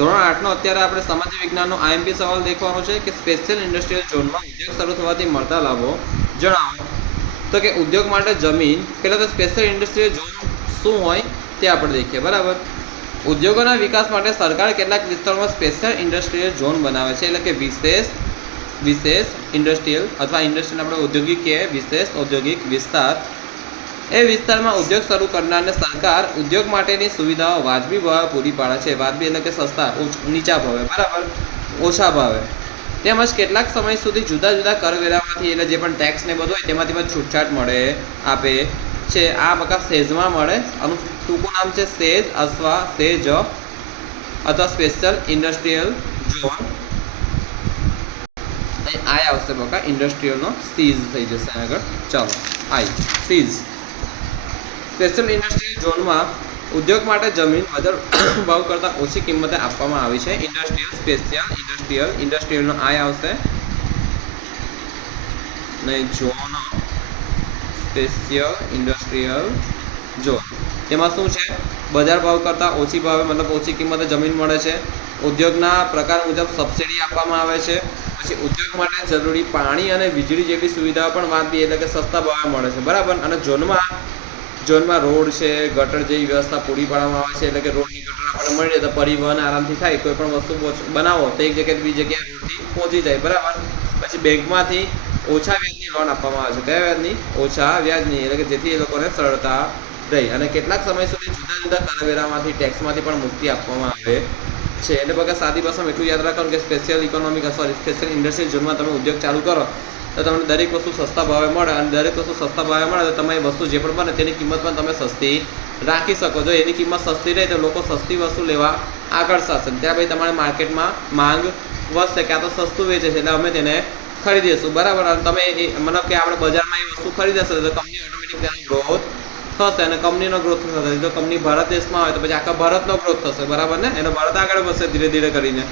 ધોરણ 8 નો અત્યારે આપણે સામાજિક વિજ્ઞાનનો આઈએમપી સવાલ દેખવાનો છે કે સ્પેશિયલ ઇન્ડસ્ટ્રીયલ ઝોનમાં ઉદ્યોગ શરૂ થવાથી મળતા લાભો જણાવો। તો કે ઉદ્યોગ માટે જમીન, પહેલાં તો સ્પેશિયલ ઇન્ડસ્ટ્રીયલ ઝોન શું હોય તે આપણે દેખીએ। બરાબર, ઉદ્યોગોના વિકાસ માટે સરકાર કેટલાક વિસ્તારોમાં સ્પેશિયલ ઇન્ડસ્ટ્રીયલ ઝોન બનાવે છે, એટલે કે વિશેષ ઇન્ડસ્ટ્રીયલ અથવા ઇન્ડસ્ટ્રીયલ આપણે ઔદ્યોગિક કે વિશેષ ઔદ્યોગિક વિસ્તાર। એ વિસ્તારમાં ઉદ્યોગ શરૂ કરનારને સરકાર ઉદ્યોગ માટેની સુવિધાઓ વાજબી ભાવે પૂરી પાડે છે। વાજબી એટલે કે સસ્તા, નીચા ભાવે, બરાબર, ઓછા ભાવે, તેમજ કેટલાક સમય સુધી જુદા જુદા કરવેરામાંથી એટલે જે પણ ટેક્સ ને બધું હોય તેમાંથી પણ છૂટછાટ આપે છે। આ બકા સેજમાં મળે, આનું ટૂંકું નામ છે સેજ અથવા સ્પેશિયલ ઇન્ડસ્ટ્રીયલ ઝોન। આઈ આવશે બકા ઇન્ડસ્ટ્રીયલનો સીઝ થઈ જશે આગળ। ચાલો, આઈ સીઝ સ્પેશિયલ ઇન્ડસ્ટ્રીયલ ઝોનમાં ઉદ્યોગ માટે જમીન બજાર ભાવ કરતાં ઓછી કિંમતે આપવામાં આવી છે। ઇન્ડસ્ટ્રીયલ, સ્પેશિયલ ઇન્ડસ્ટ્રીયલનો આઈ આવશે નહીં, ઝોન, સ્પેશિયલ ઇન્ડસ્ટ્રીયલ ઝોન। તેમાં શું છે, બજાર ભાવ કરતાં ઓછી ભાવે મતલબ ઓછી કિંમતે જમીન મળે છે। ઉદ્યોગના પ્રકાર મુજબ સબસિડી આપવામાં આવે છે। પછી ઉદ્યોગ માટે જરૂરી પાણી અને વીજળી જેવી સુવિધાઓ પણ વાજબી એટલે કે સસ્તા ભાવે મળે છે। બરાબર, અને ઝોનમાં રોડ છે, ગટર જેવી વ્યવસ્થા પૂરી પાડવામાં આવે છે, એટલે કે રોડની ગટર આપણને મળી રહે તો પરિવહન આરામથી થાય। કોઈ પણ વસ્તુ બનાવો તો એક જગ્યાએ બીજી જગ્યાએ રોડથી પહોંચી જાય। બરાબર, પછી બેંકમાંથી ઓછા વ્યાજની લોન આપવામાં આવે છે। કયા વ્યાજની? ઓછા વ્યાજની, એટલે કે જેથી એ લોકોને સરળતા રહી। અને કેટલાક સમય સુધી જુદા જુદા કરવેરામાંથી ટેક્સમાંથી પણ મુક્તિ આપવામાં આવે છે। એટલે બગા સાદી ભાષામાં એટલું યાદ રાખવાનું કે સ્પેશિયલ સ્પેશિયલ ઇન્ડસ્ટ્રીયલ ઝોનમાં તમે ઉદ્યોગ ચાલુ કરો તો તમને દરેક વસ્તુ સસ્તા ભાવે મળે, અને દરેક વસ્તુ સસ્તા ભાવે મળે તો તમે વસ્તુ જે પણ બને તેની કિંમત પણ તમે સસ્તી રાખી શકો। જો એની કિંમત સસ્તી રહે તો લોકો સસ્તી વસ્તુ લેવા આગળ થશે, ત્યાં પછી તમારે માર્કેટમાં માંગ વધશે કે આ તો સસ્તું વેચે છે એટલે અમે તેને ખરીદીશું। બરાબર, અને તમે મતલબ કે આપણે બજારમાં એ વસ્તુ ખરીદશે તો કંપની ઓટોમેટિક તેનો ગ્રોથ થશે, અને કંપનીનો ગ્રોથ થશે। જો કંપની ભારત દેશમાં હોય તો પછી આખા ભારતનો ગ્રોથ થશે। બરાબર ને, એનો ભારત આગળ વધશે ધીરે ધીરે કરીને।